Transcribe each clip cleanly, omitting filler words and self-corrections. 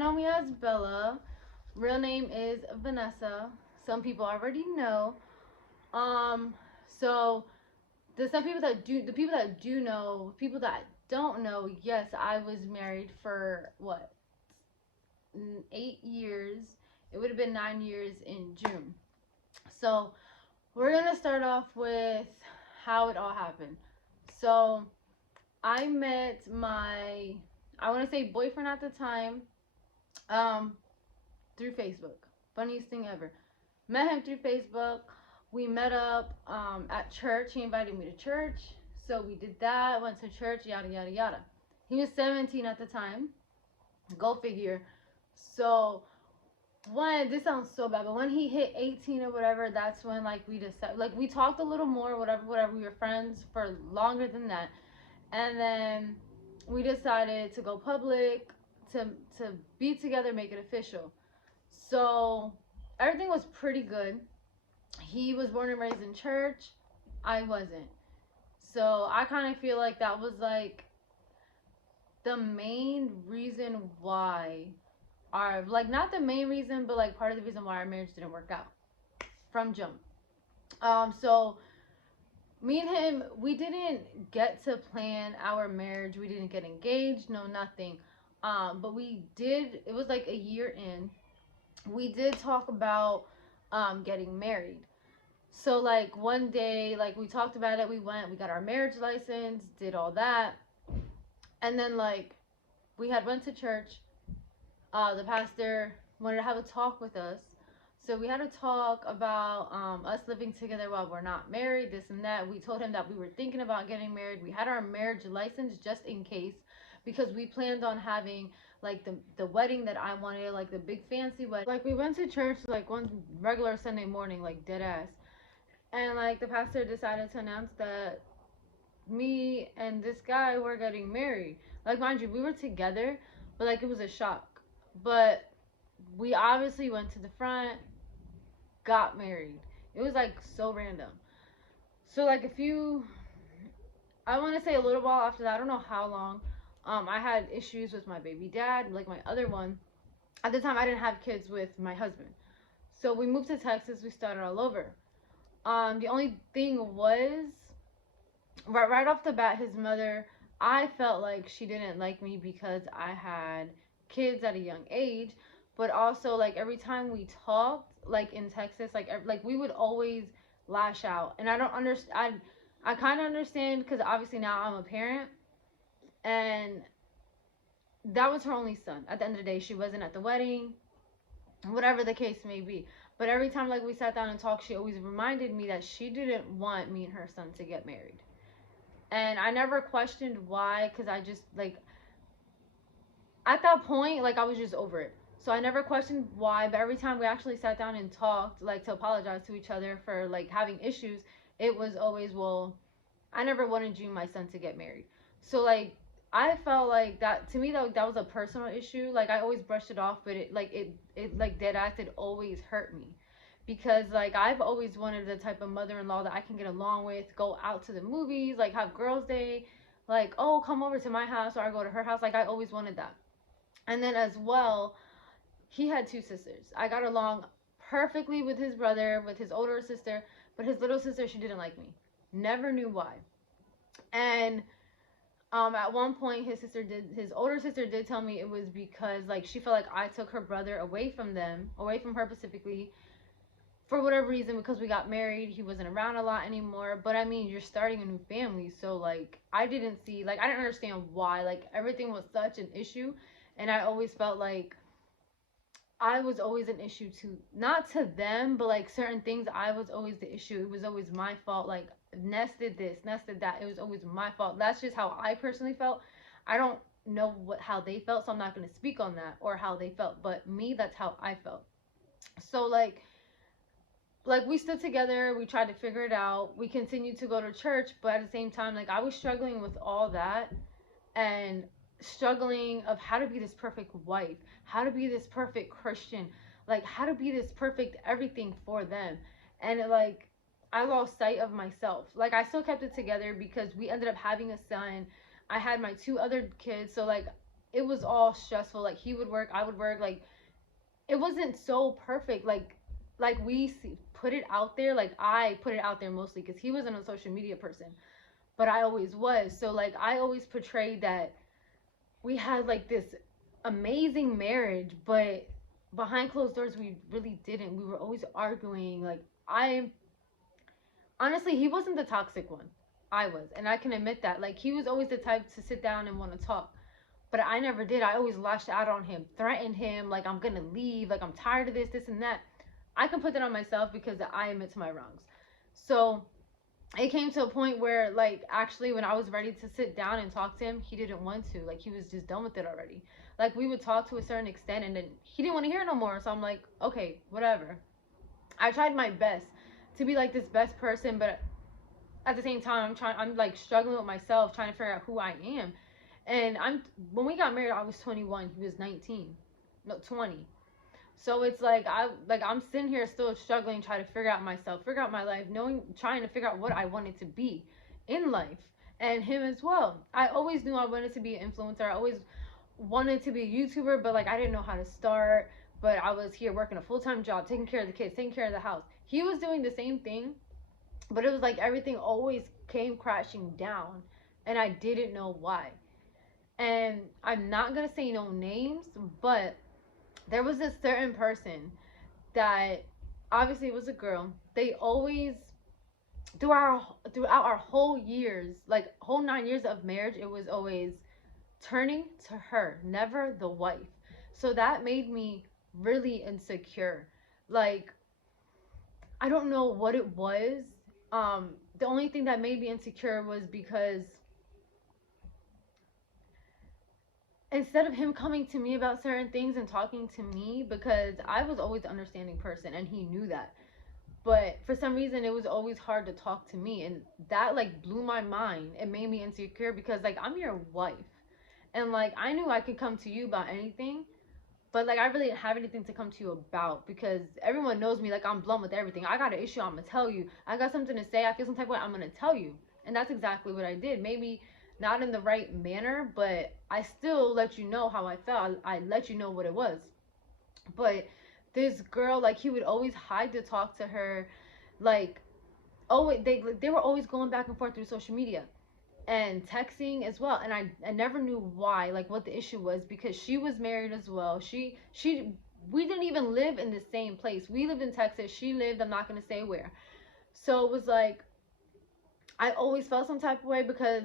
know me as Bella. Real name is Vanessa. Some people already know. Um, so some people that do, the people that do know, people that don't know, yes, I was married for what, 8 years. It would have been 9 years in June. So we're gonna start off with how it all happened. So I met my, I want to say boyfriend at the time, um, through Facebook. Funniest thing ever. Met him through Facebook. We met up at church. He invited me to church. So we did that, went to church, yada, yada, yada. He was 17 at the time. Go figure. So, this sounds so bad, but when he hit 18 or whatever, that's when, like, we decided, like, we talked a little more, whatever, whatever. We were friends for longer than that. And then we decided to go public, to, to be together, make it official. So, everything was pretty good. He was born and raised in church. I wasn't. So I kind of feel like that was like the main reason why our, like, not the main reason, but like part of the reason why our marriage didn't work out from jump. So me and him, we didn't get to plan our marriage. We didn't get engaged, no nothing. But we did, it was like a year in, we did talk about getting married. So like one day, like we talked about it, we got our marriage license, did all that. And then like we had went to church. The pastor wanted to have a talk with us. So we had a talk about us living together while we're not married, this and that. We told him that we were thinking about getting married. We had our marriage license just in case, because we planned on having like the wedding that I wanted, like the big fancy wedding. Like we went to church like one regular Sunday morning, like dead ass. And like the pastor decided to announce that me and this guy were getting married. Like, mind you, we were together, but like it was a shock. But we obviously went to the front, got married. It was like so random. So like I want to say a little while after that, I don't know how long. I had issues with my baby dad, like my other one. At the time, I didn't have kids with my husband. So we moved to Texas. We started all over. The only thing was, right off the bat, his mother, I felt like she didn't like me because I had kids at a young age, but also like every time we talked, like in Texas, like we would always lash out, and I don't understand. I kind of understand because obviously now I'm a parent, and that was her only son. At the end of the day, she wasn't at the wedding, whatever the case may be. But every time like we sat down and talked, she always reminded me that she didn't want me and her son to get married. And I never questioned why, because I just like at that point, like I was just over it. So I never questioned why, but every time we actually sat down and talked, like to apologize to each other for like having issues, it was always, well, I never wanted you and my son to get married. So like I felt like that, to me, that was a personal issue. Like I always brushed it off, but it like dead ass, it always hurt me. Because like I've always wanted the type of mother-in-law that I can get along with, go out to the movies, like have girls' day, like, oh, come over to my house or I go to her house. Like I always wanted that. And then as well, he had two sisters. I got along perfectly with his brother, with his older sister, but his little sister, she didn't like me. Never knew why. And at one point his older sister did tell me it was because like she felt like I took her brother away from them, away from her specifically, for whatever reason, because we got married. He wasn't around a lot anymore. But I mean, you're starting a new family, so like I didn't see, like I didn't understand why, like everything was such an issue. And I always felt like I was always an issue to, not to them, but like certain things, I was always the issue. It was always my fault. Like nested this, nested that. It was always my fault. That's just how I personally felt. I don't know how they felt, so I'm not going to speak on that or how they felt. But me, that's how I felt. So like we stood together, we tried to figure it out. We continued to go to church, but at the same time, like I was struggling with all that, and struggling of how to be this perfect wife, how to be this perfect Christian, like how to be this perfect everything for them. And like I lost sight of myself. Like I still kept it together because we ended up having a son. I had my two other kids, so like it was all stressful. Like he would work, I would work. Like it wasn't so perfect. Like put it out there. Like I put it out there mostly because he wasn't a social media person, but I always was. So like I always portrayed that we had like this amazing marriage, but behind closed doors we really didn't. We were always arguing. Like I honestly, he wasn't the toxic one. I was, and I can admit that. Like he was always the type to sit down and want to talk. But I never did. I always lashed out on him, threatened him, like I'm gonna leave, like I'm tired of this and that. I can put that on myself because I admit to my wrongs. So it came to a point where, like, actually, when I was ready to sit down and talk to him, he didn't want to. Like, he was just done with it already. Like, we would talk to a certain extent, and then he didn't want to hear it no more. So I'm like, okay, whatever. I tried my best to be like this best person, but at the same time, I'm like struggling with myself, trying to figure out who I am. And when we got married, I was 21. He was 19, no 20. So it's like I'm sitting here still struggling, trying to figure out myself, figure out my life, trying to figure out what I wanted to be in life, and him as well. I always knew I wanted to be an influencer. I always wanted to be a YouTuber, but like I didn't know how to start. But I was here working a full-time job, taking care of the kids, taking care of the house. He was doing the same thing, but it was like everything always came crashing down, and I didn't know why. And I'm not gonna say no names, but there was this certain person that obviously was a girl. They always throughout our whole years, like whole 9 years of marriage, it was always turning to her, never the wife. So that made me really insecure. Like I don't know what it was. The only thing that made me insecure was because instead of him coming to me about certain things and talking to me, because I was always the understanding person and he knew that, but for some reason it was always hard to talk to me, and that like blew my mind. It made me insecure because like I'm your wife, and like I knew I could come to you about anything, but like I really didn't have anything to come to you about because everyone knows me. Like I'm blunt with everything. I got an issue, I'm gonna tell you. I got something to say, I feel some type of way, I'm gonna tell you. And that's exactly what I did. Maybe not in the right manner, but I still let you know how I felt. I let you know what it was. But this girl, like he would always hide to talk to her. Like always, they were always going back and forth through social media and texting as well. And I never knew why, like what the issue was, because she was married as well. She we didn't even live in the same place. We lived in Texas, she lived, I'm not going to say where. So it was like I always felt some type of way because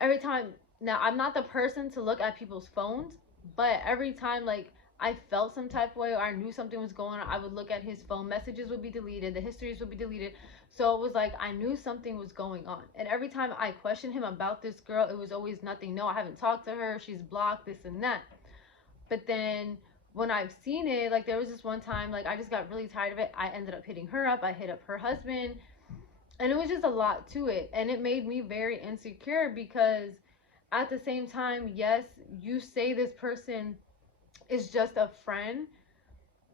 every time, now I'm not the person to look at people's phones, but every time like I felt some type of way or I knew something was going on, I would look at his phone. Messages would be deleted, the histories would be deleted. So it was like I knew something was going on. And every time I questioned him about this girl, it was always nothing. No, I haven't talked to her, she's blocked, this and that. But then when I've seen it, like there was this one time, like I just got really tired of it. I ended up hitting her up, I hit up her husband, and it was just a lot to it. And it made me very insecure because at the same time, yes, you say this person is just a friend,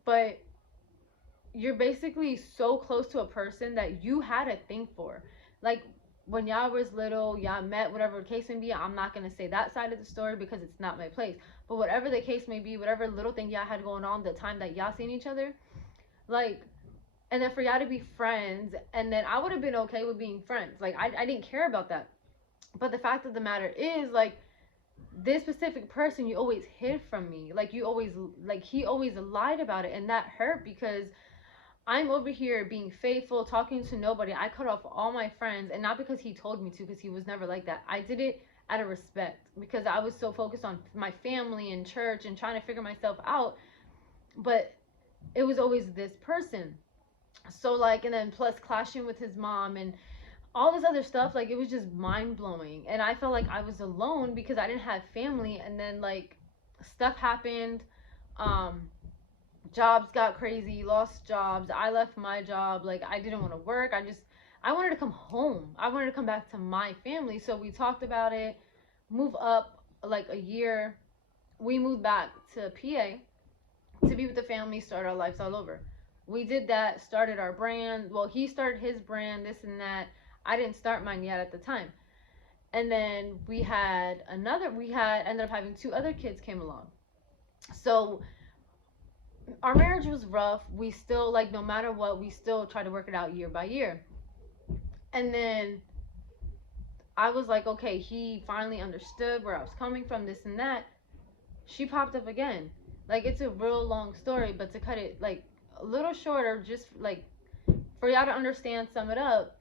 but you're basically so close to a person that you had a thing for. Like when y'all was little, y'all met, whatever the case may be. I'm not gonna say that side of the story because it's not my place. But whatever the case may be, whatever little thing y'all had going on the time that y'all seen each other, like, and then for y'all to be friends, and then I would have been okay with being friends. Like I didn't care about that. But the fact of the matter is, like, this specific person you always hid from me. Like you always, like he always lied about it, and that hurt because I'm over here being faithful, talking to nobody. I cut off all my friends, and not because he told me to, because he was never like that. I did it out of respect because I was so focused on my family and church and trying to figure myself out. But it was always this person. So like, and then plus clashing with his mom and all this other stuff, like it was just mind blowing. And I felt like I was alone because I didn't have family. And then like stuff happened. Jobs got crazy, lost jobs. I left my job. Like I didn't want to work. I wanted to come home. I wanted to come back to my family. So we talked about it, move up like a year. We moved back to PA to be with the family, start our lives all over. We did that, started our brand. Well, he started his brand, this and that. I didn't start mine yet at the time. And then we had ended up having two other kids came along. So our marriage was rough. We still, like, no matter what, we still try to work it out year by year. And then I was like, okay, he finally understood where I was coming from, this and that. She popped up again. Like, it's a real long story, but to cut it like a little shorter, just like for y'all to understand, sum it up.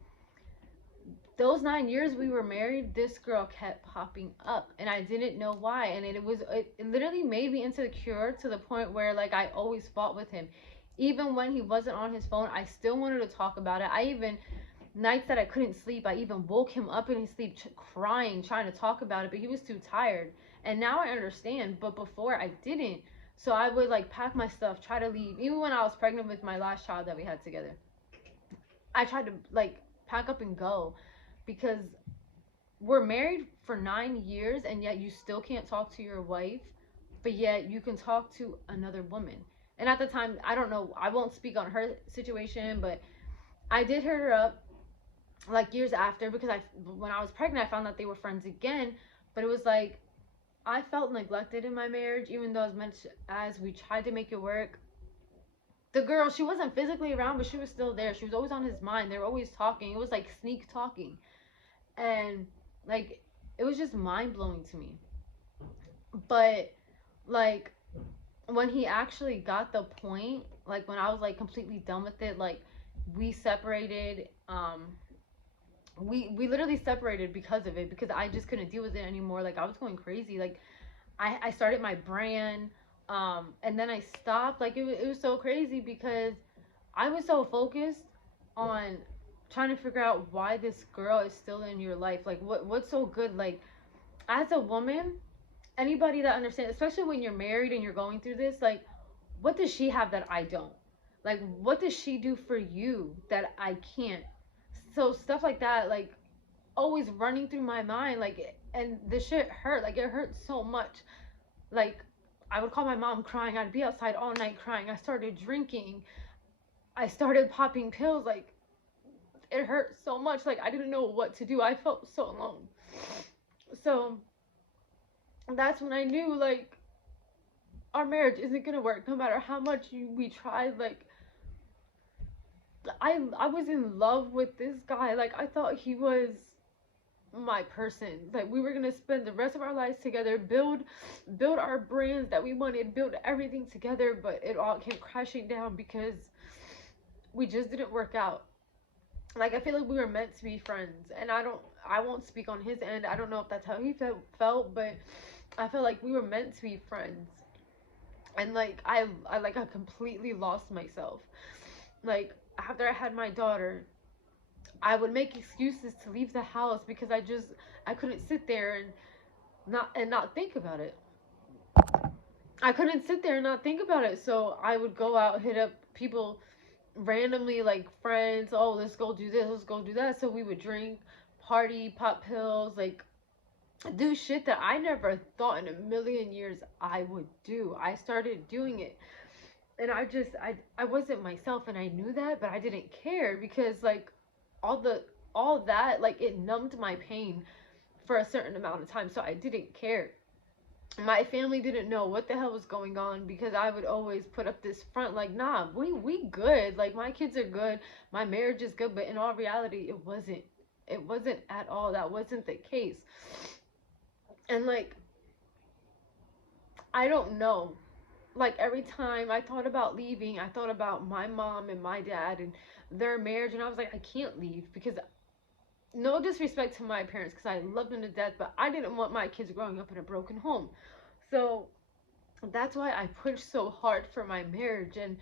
Those 9 years we were married, this girl kept popping up, and I didn't know why. And it literally made me insecure to the point where, like, I always fought with him, even when he wasn't on his phone. I still wanted to talk about it. I even, nights that I couldn't sleep, I even woke him up in his sleep crying, trying to talk about it, but he was too tired. And now I understand, but before I didn't. So I would, like, pack my stuff, try to leave. Even when I was pregnant with my last child that we had together, I tried to, like, pack up and go, because we're married for 9 years and yet you still can't talk to your wife, but yet you can talk to another woman. And at the time, I don't know, I won't speak on her situation, but I did hit her up like years after, because when I was pregnant, I found that they were friends again. But it was like, I felt neglected in my marriage, even though as much as we tried to make it work. The girl, she wasn't physically around, but she was still there. She was always on his mind. They were always talking. It was like sneak talking. And, like, it was just mind blowing to me. But, like, when he actually got the point, like, when I was, like, completely done with it, like, we separated. We literally separated because of it, because I just couldn't deal with it anymore. Like, I was going crazy. Like, I started my brand, and then I stopped. Like, it was so crazy, because I was so focused on trying to figure out why this girl is still in your life. Like, what's so good? Like, as a woman, anybody that understands, especially when you're married and you're going through this, like, what does she have that I don't? Like, what does she do for you that I can't? So stuff like that, like, always running through my mind, like, and the shit hurt. Like, it hurt so much. Like, I would call my mom crying. I'd be outside all night crying. I started drinking. I started popping pills. Like, it hurt so much. Like, I didn't know what to do. I felt so alone. So that's when I knew, like, our marriage isn't gonna work no matter how much we tried. Like, I was in love with this guy. Like, I thought he was my person. Like, we were gonna spend the rest of our lives together, build our brands that we wanted, build everything together. But it all came crashing down because we just didn't work out. Like, I feel like we were meant to be friends, and I won't speak on his end. I don't know if that's how he felt, but I felt like we were meant to be friends. And, like, I completely lost myself. Like, after I had my daughter, I would make excuses to leave the house because I couldn't sit there and not think about it. I couldn't sit there and not think about it. So I would go out, hit up people randomly, like friends. Oh, let's go do this, let's go do that. So we would drink, party, pop pills, like, do shit that I never thought in a million years I would do. I started doing it. And I wasn't myself, and I knew that, but I didn't care, because, like, all that, like, it numbed my pain for a certain amount of time. So I didn't care. My family didn't know what the hell was going on, because I would always put up this front, like, nah, we good. Like, my kids are good, my marriage is good. But in all reality, it wasn't at all. That wasn't the case. And, like, I don't know, like, every time I thought about leaving, I thought about my mom and my dad and their marriage, and I was like, I can't leave, because, no disrespect to my parents, because I love them to death, but I didn't want my kids growing up in a broken home. So that's why I pushed so hard for my marriage. And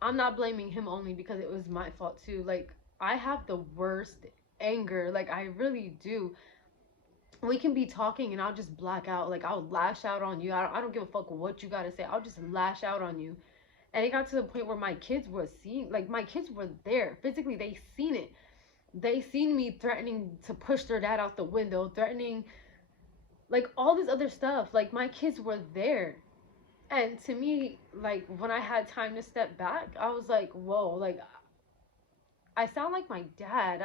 I'm not blaming him only, because it was my fault too. Like, I have the worst anger, like, I really do. We can be talking and I'll just black out. Like, I'll lash out on you. I don't give a fuck what you gotta say. I'll just lash out on you. And it got to the point where my kids were seeing, like, my kids were there physically. They seen it. They seen me threatening to push their dad out the window, threatening, like, all this other stuff. Like, my kids were there. And to me, like, when I had time to step back, I was like, whoa, like, I sound like my dad.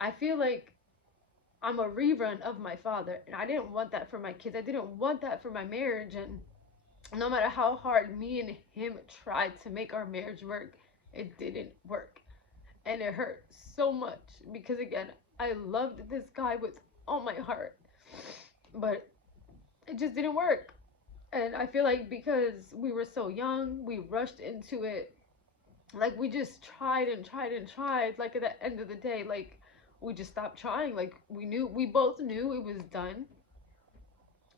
I feel like I'm a rerun of my father, and I didn't want that for my kids. I didn't want that for my marriage. And no matter how hard me and him tried to make our marriage work, it didn't work. And it hurt so much because, again, I loved this guy with all my heart, but it just didn't work. And I feel like because we were so young, we rushed into it. Like, we just tried and tried and tried. Like, at the end of the day, like, we just stopped trying. Like, we both knew it was done,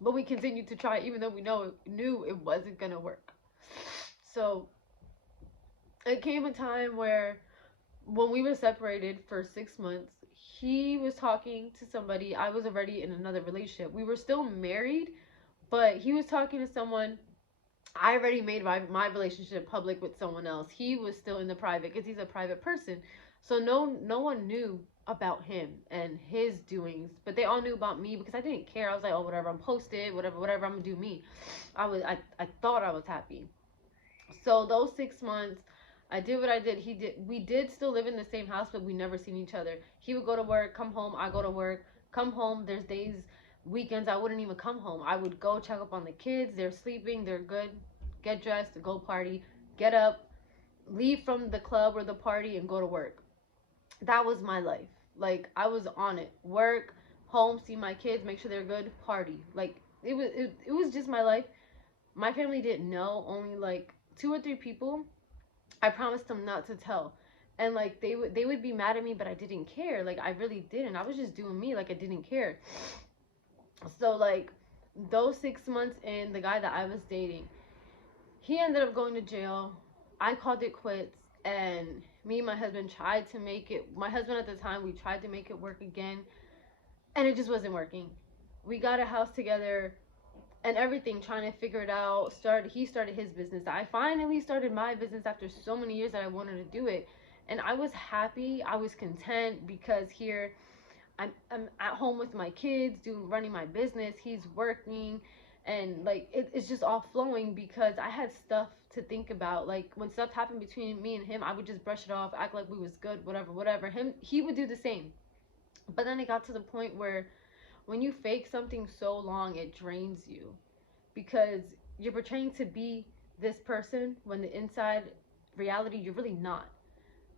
but we continued to try even though we knew it wasn't gonna work. So it came a time where, when we were separated for 6 months, he was talking to somebody. I was already in another relationship. We were still married, but he was talking to someone. I already made my relationship public with someone else. He was still in the private because he's a private person. So no one knew about him and his doings, but they all knew about me because I didn't care. I was like, oh, whatever, I'm posted, whatever, I'm gonna do me. I thought I was happy. So those 6 months, I did what I did. We did still live in the same house, but we never seen each other. He would go to work, come home, I go to work, come home. There's days, weekends, I wouldn't even come home. I would go check up on the kids. They're sleeping, they're good, get dressed, go party, get up, leave from the club or the party and go to work. That was my life. Like, I was on it. Work, home, see my kids, make sure they're good, party. Like, it was just my life. My family didn't know. Only like 2 or 3 people. I promised them not to tell. And like, they would be mad at me, but I didn't care. Like, I really didn't. I was just doing me, like I didn't care. So like, those 6 months in, the guy that I was dating, he ended up going to jail. I called it quits, and me and my husband tried to make it. My husband at the time, we tried to make it work again, and it just wasn't working. We got a house together and everything, trying to figure it out. He started his business. I finally started my business after so many years that I wanted to do it, and I was happy. I was content because here I'm at home with my kids, running my business. He's working, and like, it's just all flowing because I had stuff to think about. Like, when stuff happened between me and him, I would just brush it off, act like we was good, whatever. He would do the same. But then it got to the point where, when you fake something so long, it drains you because you're portraying to be this person when the inside reality, you're really not.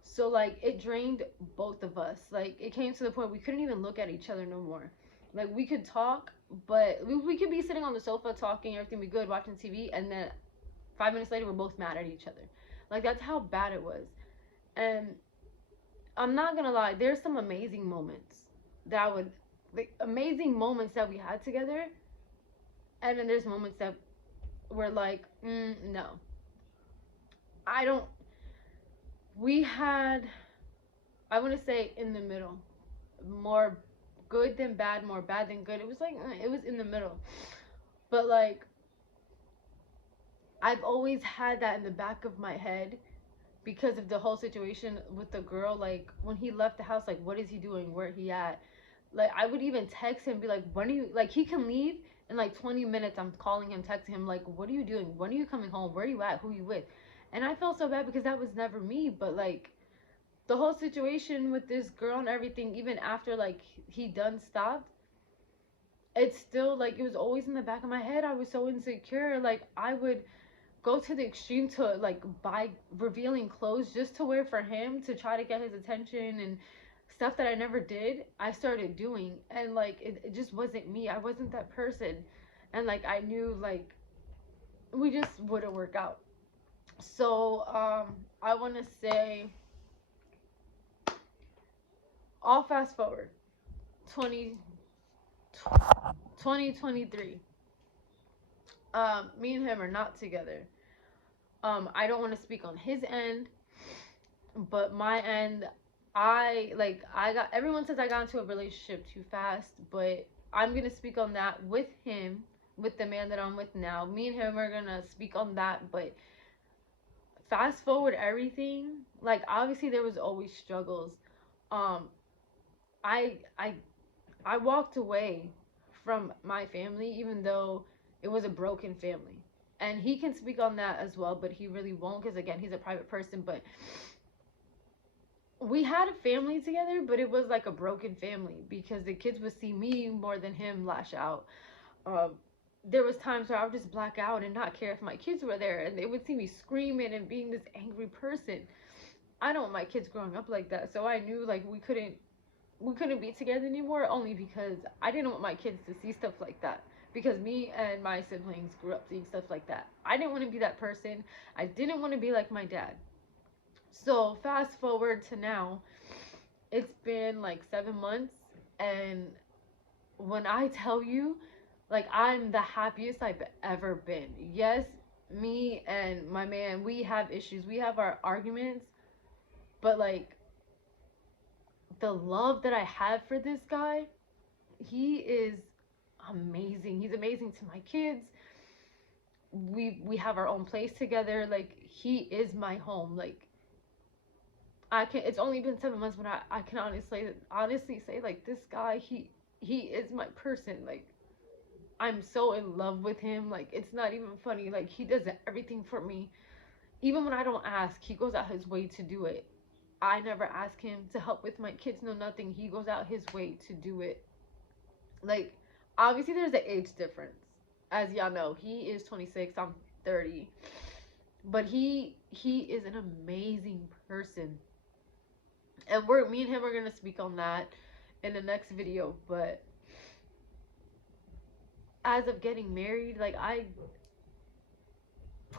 So like, it drained both of us. Like, it came to the point we couldn't even look at each other no more. Like, we could talk, but we could be sitting on the sofa talking, everything be good, watching TV, and then 5 minutes later we're both mad at each other. Like, that's how bad it was. And I'm not gonna lie, there's some amazing moments amazing moments that we had together, and then there's moments that were like, no, I don't. We had, I want to say, in the middle, more good than bad, more bad than good. It was like, it was in the middle. But like, I've always had that in the back of my head because of the whole situation with the girl. Like, when he left the house, like, what is he doing, where he at? Like, I would even text him, be like, when are you, like, he can leave in like 20 minutes. I'm calling him, texting him, like, what are you doing, when are you coming home, where are you at, who are you with? And I felt so bad because that was never me. But like, the whole situation with this girl and everything, even after like he done stopped, it's still like, it was always in the back of my head. I was so insecure. Like, I would go to the extreme to like buy revealing clothes just to wear for him, to try to get his attention, and stuff that I never did, I started doing. And like, it just wasn't me. I wasn't that person. And like, I knew like we just wouldn't work out. So I want to say, I'll fast forward 2023. Me and him are not together. I don't want to speak on his end, but my end, everyone says I got into a relationship too fast, but I'm gonna speak on that with him, with the man that I'm with now. Me and him are gonna speak on that. But fast forward everything, like, obviously there was always struggles. um I I I walked away from my family, even though it was a broken family. And he can speak on that as well, but he really won't, because again, he's a private person. But we had a family together, but it was like a broken family because the kids would see me more than him lash out. um, there was times where I would just black out and not care if my kids were there, and they would see me screaming and being this angry person. I don't want my kids growing up like that, so I knew like we couldn't be together anymore, only because I didn't want my kids to see stuff like that. Because me and my siblings grew up seeing stuff like that. I didn't want to be that person. I didn't want to be like my dad. So fast forward to now, it's been like 7 months, and when I tell you, like, I'm the happiest I've ever been. Yes, me and my man, we have issues, we have our arguments, but like the love that I have for this guy, he is amazing. He's amazing to my kids. We have our own place together. Like, he is my home. Like, I can it's only been 7 months, but I can honestly say like this guy, he is my person. Like, I'm so in love with him. Like, it's not even funny. Like, he does everything for me. Even when I don't ask, he goes out his way to do it. I never ask him to help with my kids, no nothing. He goes out his way to do it. Like, obviously there's an age difference. As y'all know, he is 26, I'm 30. But he is an amazing person. And me and him are going to speak on that in the next video, but as of getting married, like I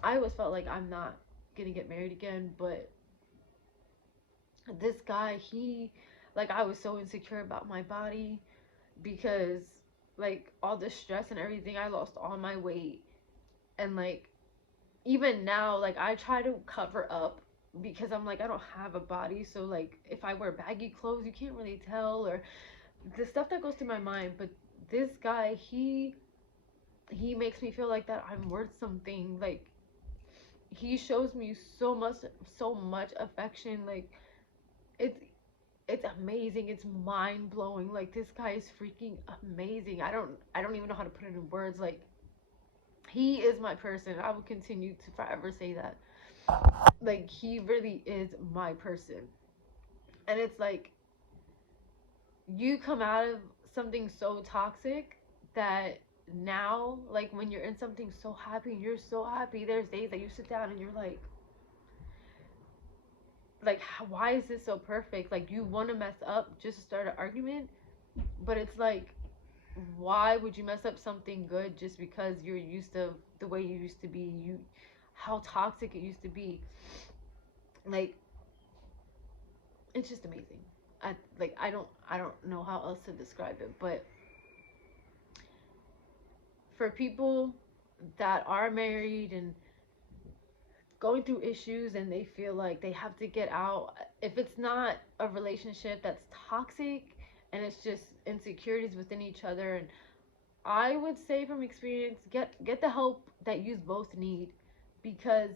always felt like I'm not gonna get married again, but this guy, like, I was so insecure about my body because, like, all the stress and everything, I lost all my weight. And like, even now, like, I try to cover up because I'm like, I don't have a body, so like if I wear baggy clothes, you can't really tell, or the stuff that goes through my mind. But this guy, he makes me feel like that I'm worth something. Like, he shows me so much affection. Like, it's it's amazing. It's mind blowing. Like, this guy is freaking amazing. I don't even know how to put it in words. Like, he is my person. I will continue to forever say that. Like, he really is my person. And it's like, you come out of something so toxic that now, like, when you're in something so happy and you're so happy, there's days that you sit down and you're like, why is this so perfect? Like, you want to mess up just to start an argument, but it's like, why would you mess up something good just because you're used to the way you used to be, how toxic it used to be? Like, it's just amazing. I don't know how else to describe it, but for people that are married and going through issues and they feel like they have to get out, if it's not a relationship that's toxic and it's just insecurities within each other, and I would say from experience, get the help that you both need. Because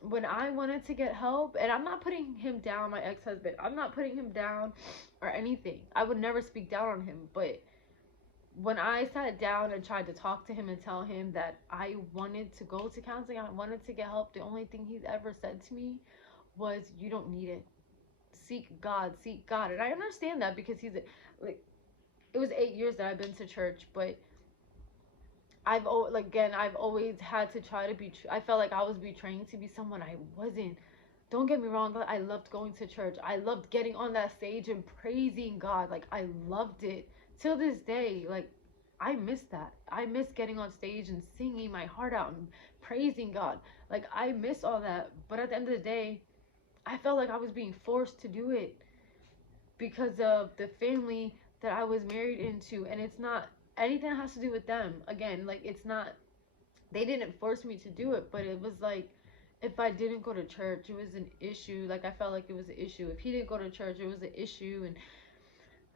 when I wanted to get help, and I'm not putting him down, my ex-husband, I'm not putting him down or anything, I would never speak down on him, but when I sat down and tried to talk to him and tell him that I wanted to go to counseling, I wanted to get help, the only thing he's ever said to me was, "You don't need it. Seek God, seek God." And I understand that because like, it was 8 years that I've been to church, but I've always had to try to be. I felt like I was betraying to be someone I wasn't. Don't get me wrong, I loved going to church. I loved getting on that stage and praising God. Like, I loved it. Till this day, like, I miss that. I miss getting on stage and singing my heart out and praising God. Like, I miss all that. But at the end of the day, I felt like I was being forced to do it because of the family that I was married into. And it's not anything that has to do with them. Again, like, it's not, they didn't force me to do it, but it was like, if I didn't go to church, it was an issue. Like, I felt like it was an issue. If he didn't go to church, it was an issue. And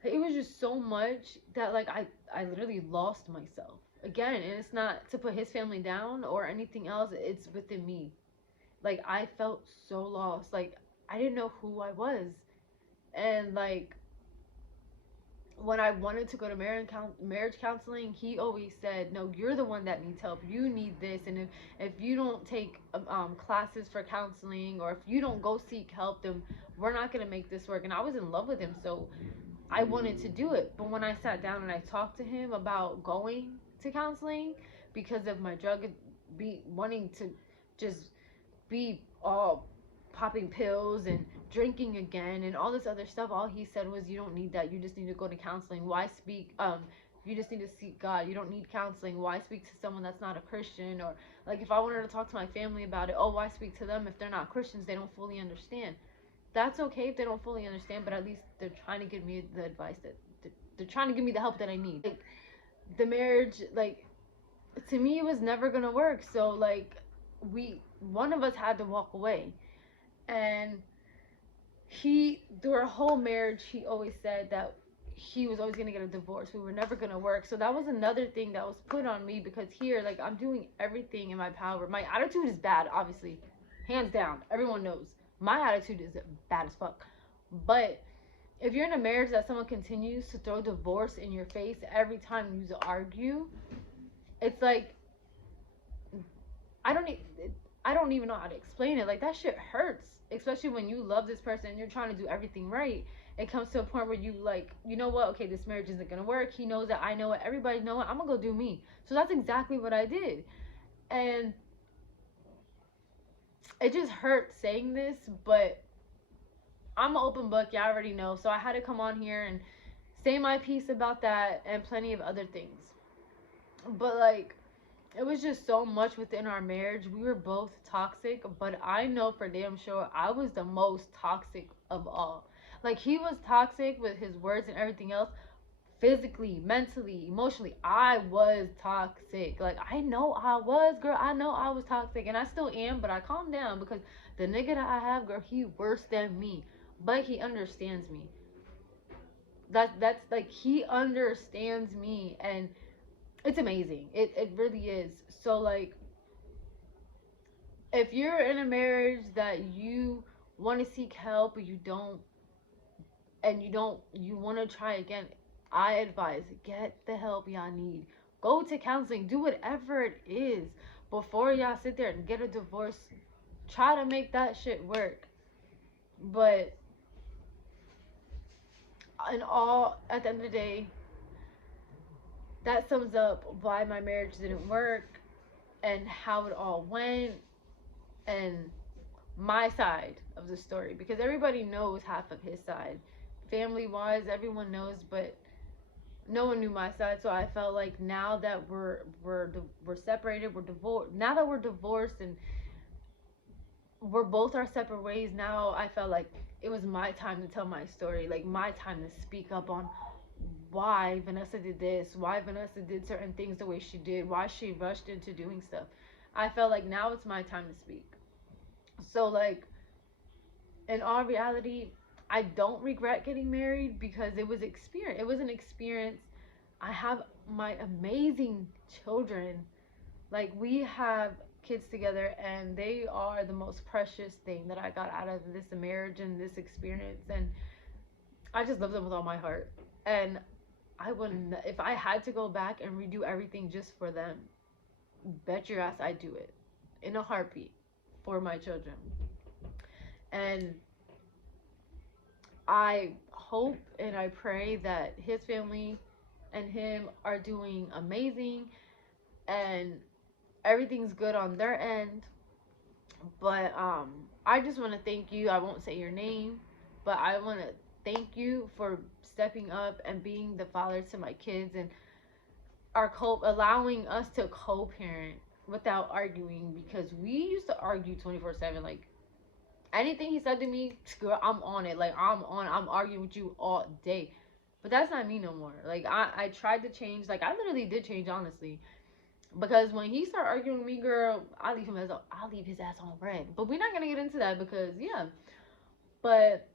it was just so much that, like, I literally lost myself. Again, and it's not to put his family down or anything else. It's within me. Like, I felt so lost. Like, I didn't know who I was. And, like, when I wanted to go to marriage counseling, he always said, "No, you're the one that needs help. You need this, and if you don't take classes for counseling, or if you don't go seek help, then we're not going to make this work. And I was in love with him, so I wanted to do it. But when I sat down and I talked to him about going to counseling because of my drug, wanting to just be all popping pills and drinking again and all this other stuff, all he said was, you don't need that, you just need to go to counseling. Why speak, you just need to seek God, you don't need counseling. Why speak to someone that's not a Christian? Or like, if I wanted to talk to my family about it, oh, why speak to them if they're not Christians? They don't fully understand. That's okay if they don't fully understand, but at least they're trying to give me the advice that they're trying to give me the help that I need. Like, the marriage, like, to me, it was never gonna work. So like, one of us had to walk away. And he, through our whole marriage, he always said that he was always gonna get a divorce, we were never gonna work. So that was another thing that was put on me, because here, like, I'm doing everything in my power. My attitude is bad, obviously, hands down, everyone knows my attitude is bad as fuck. But if you're in a marriage that someone continues to throw divorce in your face every time you argue, it's like, I don't even know how to explain it. Like, that shit hurts, especially when you love this person and you're trying to do everything right. It comes to a point where you, like, you know what, okay, this marriage isn't gonna work. He knows that, I know it, everybody know it, I'm gonna go do me. So that's exactly what I did. And it just hurt saying this, but I'm an open book, y'all already know. So I had to come on here and say my piece about that and plenty of other things. But like, it was just so much within our marriage. We were both toxic, but I know for damn sure I was the most toxic of all. Like, he was toxic with his words and everything else. Physically, mentally, emotionally, I was toxic. Like, I know I was, girl. I know I was toxic, and I still am, but I calmed down because the nigga that I have, girl, he worse than me, but he understands me. That's like, he understands me, and it's amazing. It really is. So like, if you're in a marriage that you want to seek help, but you don't, and you want to try again, I advise, get the help y'all need. Go to counseling, do whatever it is before y'all sit there and get a divorce. Try to make that shit work. But at the end of the day, that sums up why my marriage didn't work and how it all went, and my side of the story, because everybody knows half of his side. Family wise, everyone knows, but no one knew my side. So I felt like, now that we're separated, we're divorced. Now that we're divorced and we're both our separate ways, now I felt like it was my time to tell my story, like my time to speak up on why Vanessa did this, why Vanessa did certain things the way she did, why she rushed into doing stuff. I felt like now it's my time to speak. So like, in all reality, I don't regret getting married because it was experience. It was an experience. I have my amazing children. Like, we have kids together, and they are the most precious thing that I got out of this marriage and this experience, and I just love them with all my heart. And I wouldn't, if I had to go back and redo everything just for them, bet your ass I'd do it in a heartbeat for my children. And I hope and I pray that his family and him are doing amazing and everything's good on their end. But I just want to thank you. I won't say your name, but I want to thank you for stepping up and being the father to my kids, and allowing us to co-parent without arguing, because we used to argue 24/7. Like, anything he said to me, girl, I'm on it. Like, I'm arguing with you all day. But that's not me no more. Like, I tried to change. Like, I literally did change, honestly. Because when he started arguing with me, girl, I'll leave his ass on red. But we're not gonna get into that because, yeah. But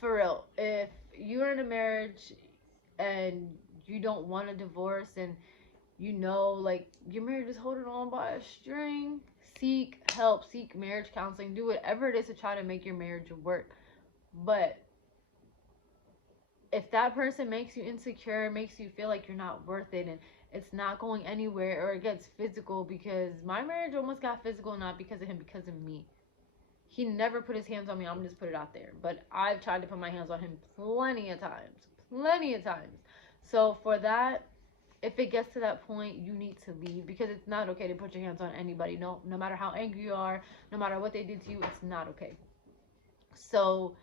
for real, if you're in a marriage and you don't want a divorce, and you know, like, your marriage is holding on by a string, seek help, seek marriage counseling, do whatever it is to try to make your marriage work. But if that person makes you insecure, makes you feel like you're not worth it, and it's not going anywhere, or it gets physical, because my marriage almost got physical, not because of him, because of me. He never put his hands on me. I'm just put it out there. But I've tried to put my hands on him plenty of times. Plenty of times. So for that, if it gets to that point, you need to leave, because it's not okay to put your hands on anybody. No matter how angry you are, no matter what they did to you, it's not okay. So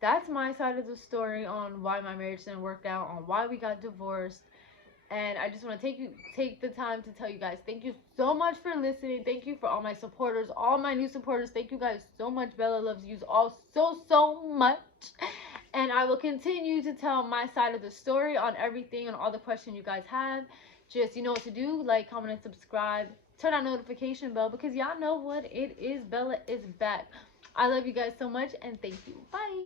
that's my side of the story on why my marriage didn't work out, on why we got divorced. And I just want to take the time to tell you guys, thank you so much for listening. Thank you for all my supporters, all my new supporters. Thank you guys so much. Bella loves you all so much. And I will continue to tell my side of the story on everything, on all the questions you guys have. Just, you know what to do. Like, comment, and subscribe. Turn on notification bell, because y'all know what it is. Bella is back. I love you guys so much, and thank you. Bye.